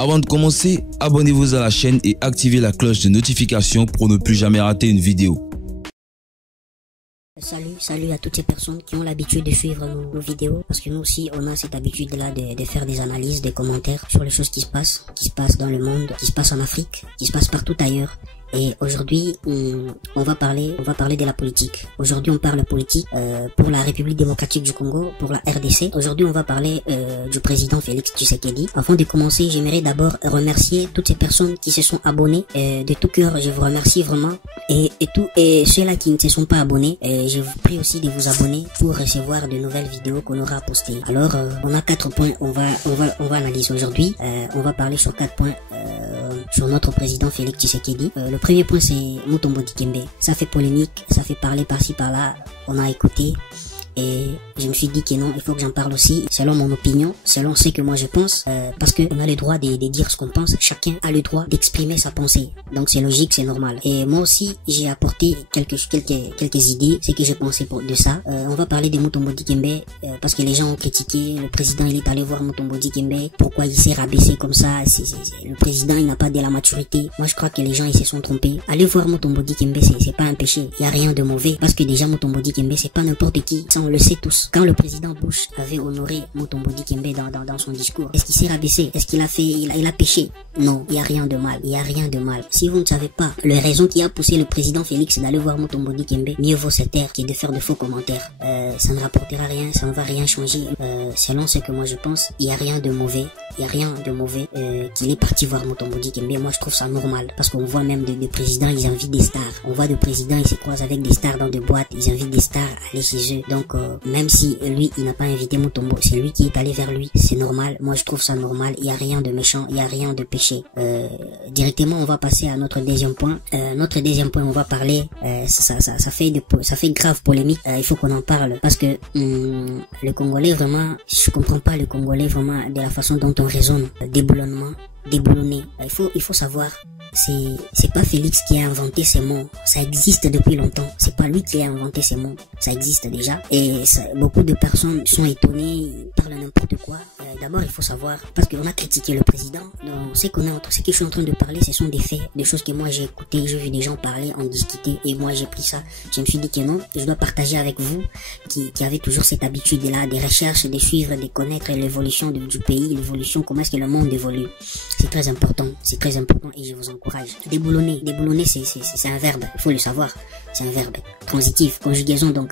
Avant de commencer, abonnez-vous à la chaîne et activez la cloche de notification pour ne plus jamais rater une vidéo. Salut à toutes ces personnes qui ont l'habitude de suivre nos vidéos, parce que nous aussi on a cette habitude là de faire des analyses, des commentaires sur les choses qui se passent dans le monde, qui se passent en Afrique, qui se passent partout ailleurs. Et aujourd'hui, on va parler de la politique. Aujourd'hui, on parle politique pour la République démocratique du Congo, pour la RDC. Aujourd'hui, on va parler du président Félix Tshisekedi. Avant de commencer, j'aimerais d'abord remercier toutes ces personnes qui se sont abonnées. De tout cœur, je vous remercie vraiment. Et ceux-là qui ne se sont pas abonnés, je vous prie aussi de vous abonner pour recevoir de nouvelles vidéos qu'on aura postées. Alors, on a 4 points. On va analyser aujourd'hui. On va parler sur 4 points. Sur notre président Félix Tshisekedi. Le premier point, c'est Mutombo Dikembe. Ça fait polémique, ça fait parler par-ci par-là. On a écouté et je me suis dit que non, il faut que j'en parle aussi, selon mon opinion, selon ce que moi je pense, parce que on a le droit de dire ce qu'on pense. Chacun a le droit d'exprimer sa pensée. Donc c'est logique, c'est normal. Et moi aussi, j'ai apporté quelques idées, ce que j'ai pensé de ça. On va parler de Mutombo Dikembe parce que les gens ont critiqué. Le président, il est allé voir Mutombo Dikembe. Pourquoi il s'est rabaissé comme ça? Le président, il n'a pas de la maturité. Moi, je crois que les gens, ils se sont trompés. Aller voir Mutombo Dikembe, c'est pas un péché. Il y a rien de mauvais parce que déjà Mutombo Dikembe, c'est pas n'importe qui. Ça, on le sait tous. Quand le président Bush avait honoré Mutombo Dikembe dans son discours, est-ce qu'il s'est rabaissé? Est-ce qu'il a fait, il a péché? Non, il y a rien de mal. Il y a rien de mal. Si vous ne savez pas les raisons qui a poussé le président Félix d'aller voir Mutombo Dikembe, mieux vaut se taire que de faire de faux commentaires. Ça ne rapportera rien, ça ne va rien changer. Selon ce que moi je pense, il y a rien de mauvais. Il y a rien de mauvais qu'il est parti voir Mutombo Dikembe. Moi je trouve ça normal parce qu'on voit même des présidents, ils invitent des stars. On voit des présidents, ils se croisent avec des stars dans des boîtes, ils invitent des stars à aller chez eux. Donc même si lui il n'a pas invité Mutombo, c'est lui qui est allé vers lui. C'est normal. Moi je trouve ça normal. Il y a rien de méchant, il y a rien de péché. Directement on va passer à notre deuxième point. Notre deuxième point, on va parler. Ça fait grave polémique. Il faut qu'on en parle parce que le Congolais vraiment, je comprends pas le Congolais vraiment de la façon dont on raisonne. Déboulonnement, déboulonné. Il faut savoir. C'est pas Félix qui a inventé ces mots. Ça existe depuis longtemps. C'est pas lui qui a inventé ces mots. Ça existe déjà. Et beaucoup de personnes sont étonnées, ils parlent n'importe quoi. D'abord, il faut savoir, parce qu'on a critiqué le président. Donc, ce que je suis en train de parler, ce sont des faits, des choses que moi j'ai écoutées, j'ai vu des gens parler, en discuter, et moi j'ai pris ça. Je me suis dit que non, je dois partager avec vous, qui avez toujours cette habitude-là, des recherches, de suivre, de connaître l'évolution du pays, l'évolution, comment est-ce que le monde évolue. C'est très important, et je vous encourage. Déboulonner, c'est un verbe, il faut le savoir. C'est un verbe transitif, conjugaison donc.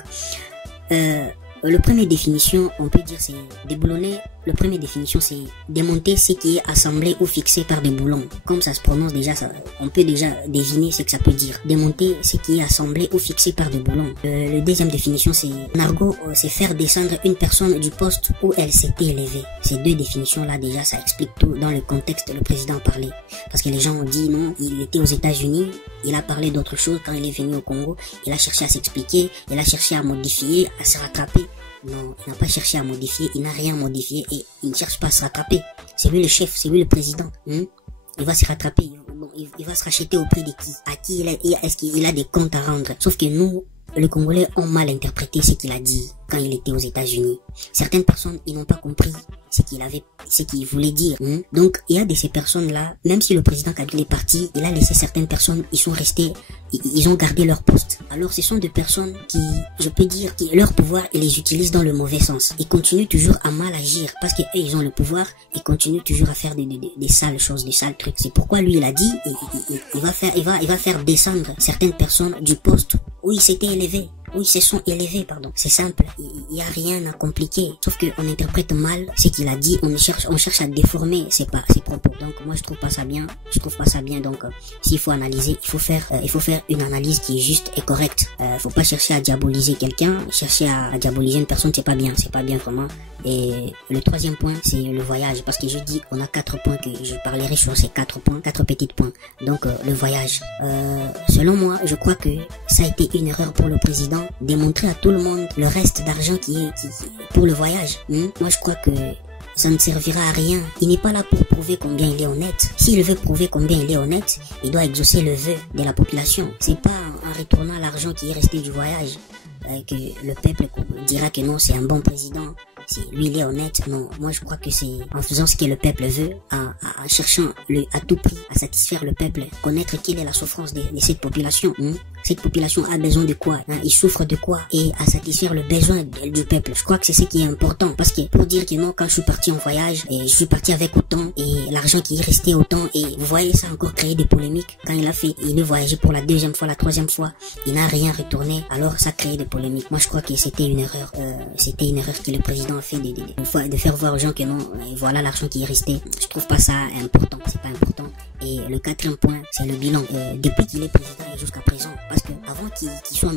Le premier définition, on peut dire c'est déboulonner. Le premier définition c'est démonter ce qui est assemblé ou fixé par des boulons. Comme ça se prononce déjà, on peut déjà deviner ce que ça peut dire. Démonter ce qui est assemblé ou fixé par des boulons. Le deuxième définition c'est en argot, c'est faire descendre une personne du poste où elle s'était élevée. Ces deux définitions là déjà ça explique tout dans le contexte le président parlait. Parce que les gens ont dit non, il était aux États-Unis, il a parlé d'autre chose quand il est venu au Congo, il a cherché à s'expliquer, il a cherché à modifier, à se rattraper. Non, il n'a pas cherché à modifier, il n'a rien modifié et il ne cherche pas à se rattraper. C'est lui le chef, c'est lui le président. Il va se rattraper, il va se racheter auprès de qui? À qui est-ce qu'il a des comptes à rendre? Sauf que nous, les Congolais ont mal interprété ce qu'il a dit quand il était aux États-Unis. Certaines personnes, ils n'ont pas compris ce qu'il voulait dire. Donc, il y a de ces personnes-là, même si le président Kabila est parti, il a laissé certaines personnes, ils sont restés, ils ont gardé leur poste. Alors, ce sont des personnes qui, je peux dire, qui leur pouvoir, ils les utilisent dans le mauvais sens. Ils continuent toujours à mal agir parce qu'eux, ils ont le pouvoir et continuent toujours à faire des sales choses, des sales trucs. C'est pourquoi lui, il a dit, il va faire descendre certaines personnes du poste où ils s'étaient élevés. Oui, se sont élevés, pardon. C'est simple. Il n'y a rien à compliquer. Sauf qu'on interprète mal ce qu'il a dit. On cherche à déformer ses propos. Donc, moi, je trouve pas ça bien. Donc, s'il faut analyser, il faut faire une analyse qui est juste et correcte. Faut pas chercher à diaboliser quelqu'un. Chercher à diaboliser une personne, c'est pas bien. C'est pas bien vraiment. Et le troisième point, c'est le voyage. Parce que je dis, on a 4 points que je parlerai sur ces 4 points, 4 petits points. Donc, le voyage. Selon moi, je crois que ça a été une erreur pour le président démontrer à tout le monde le reste d'argent qui est pour le voyage. Moi, je crois que ça ne servira à rien. Il n'est pas là pour prouver combien il est honnête. S'il veut prouver combien il est honnête, il doit exaucer le vœu de la population. C'est pas en retournant l'argent qui est resté du voyage que le peuple dira que non, c'est un bon président. lui il est honnête. Non, moi je crois que c'est en faisant ce que le peuple veut, en cherchant à tout prix à satisfaire le peuple, connaître quelle est la souffrance de cette population. Cette population a besoin de quoi, il souffre de quoi, et à satisfaire le besoin du peuple. Je crois que c'est ce qui est important, parce que pour dire que non, quand je suis parti en voyage, et je suis parti avec autant, et l'argent qui est resté autant, et vous voyez, ça a encore créé des polémiques. Quand il est voyagé pour la deuxième fois, la troisième fois, il n'a rien retourné, alors ça crée des polémiques. Moi je crois que c'était une erreur que le président a fait de faire voir aux gens que non, et voilà l'argent qui est resté. Je trouve pas ça important, c'est pas important. Et le quatrième point, c'est le bilan. Depuis qu'il est président et jusqu'à présent, parce que avant qu'il soit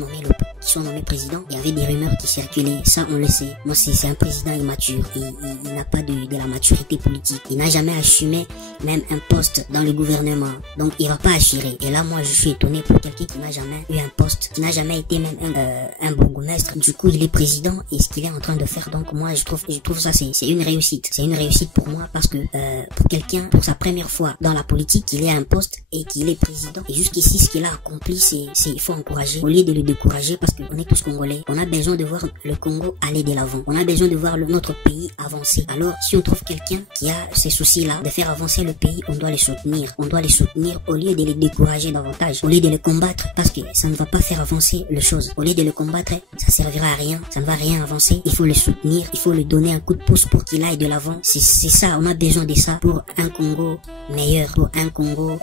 nommé président, il y avait des rumeurs qui circulaient, ça on le sait. Moi c'est un président immature, il n'a pas de la maturité politique, il n'a jamais assumé même un poste dans le gouvernement, donc il va pas assurer. Et là moi je suis étonné pour quelqu'un qui n'a jamais eu un poste, qui n'a jamais été même un bourgmestre. Du coup il est président, et ce qu'il est en train de faire, donc moi je trouve ça c'est une réussite. C'est une réussite pour moi, parce que pour quelqu'un, pour sa première fois dans la politique, qu'il ait un poste et qu'il est président, et jusqu'ici ce qu'il a accompli, il faut encourager au lieu de le décourager, parce qu'on est tous Congolais, on a besoin de voir le Congo aller de l'avant, on a besoin de voir notre pays avancer. Alors si on trouve quelqu'un qui a ces soucis là de faire avancer le pays, on doit les soutenir au lieu de les décourager davantage, au lieu de les combattre, parce que ça ne va pas faire avancer les choses. Au lieu de le combattre, ça servira à rien, ça ne va rien avancer. Il faut le soutenir, il faut lui donner un coup de pouce pour qu'il aille de l'avant. C'est ça, on a besoin de ça pour un Congo meilleur, pour un Congo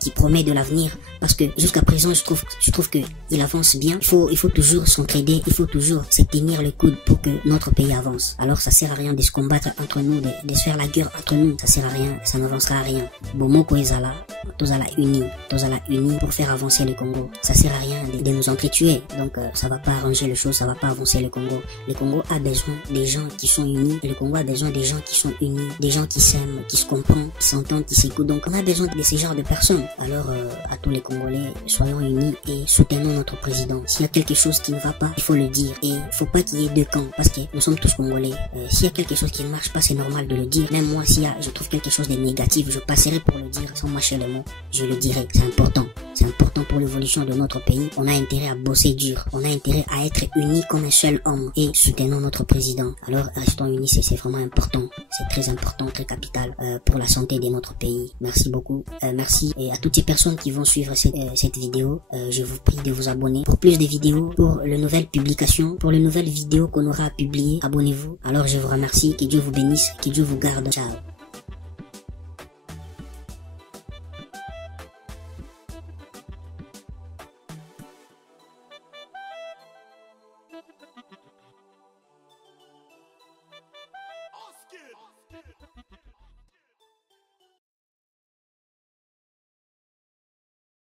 qui promet de l'avenir, parce que jusqu'à présent je trouve que il avance bien. Il faut toujours s'entraider, il faut toujours se tenir le coude pour que notre pays avance. Alors ça sert à rien de se combattre entre nous, de se faire la guerre entre nous, ça sert à rien, ça n'avancera à rien. Bomoko ezala, tozala unis pour faire avancer le Congo. Ça sert à rien de nous entretuer, donc ça va pas arranger les choses, ça va pas avancer le Congo. Le Congo a besoin des gens qui sont unis, et le Congo a besoin des gens qui sont unis, des gens qui s'aiment, qui se comprennent, qui s'entendent, qui s'écoutent. Donc on a besoin de ces genres de personnes. Alors à tous les Congolais, soyons unis et soutenons notre président. S'il y a quelque chose qui ne va pas, il faut le dire, et il faut pas qu'il y ait deux camps, parce que nous sommes tous Congolais. S'il y a quelque chose qui ne marche pas, c'est normal de le dire. Même moi, je trouve quelque chose de négatif, je passerai pour le dire sans mâcher les mots, je le dirai. C'est important pour l'évolution de notre pays. On a intérêt à bosser dur, on a intérêt à être unis comme un seul homme, et soutenons notre président. Alors restons unis, c'est vraiment important, c'est très important, très capital pour la santé de notre pays. Merci beaucoup, merci, et à toutes ces personnes qui vont suivre cette vidéo, je vous prie de vous abonner pour plus de vidéos, pour les nouvelles publications, pour les nouvelles vidéos qu'on aura à publier. Abonnez-vous. Alors je vous remercie, que Dieu vous bénisse, que Dieu vous garde. Ciao.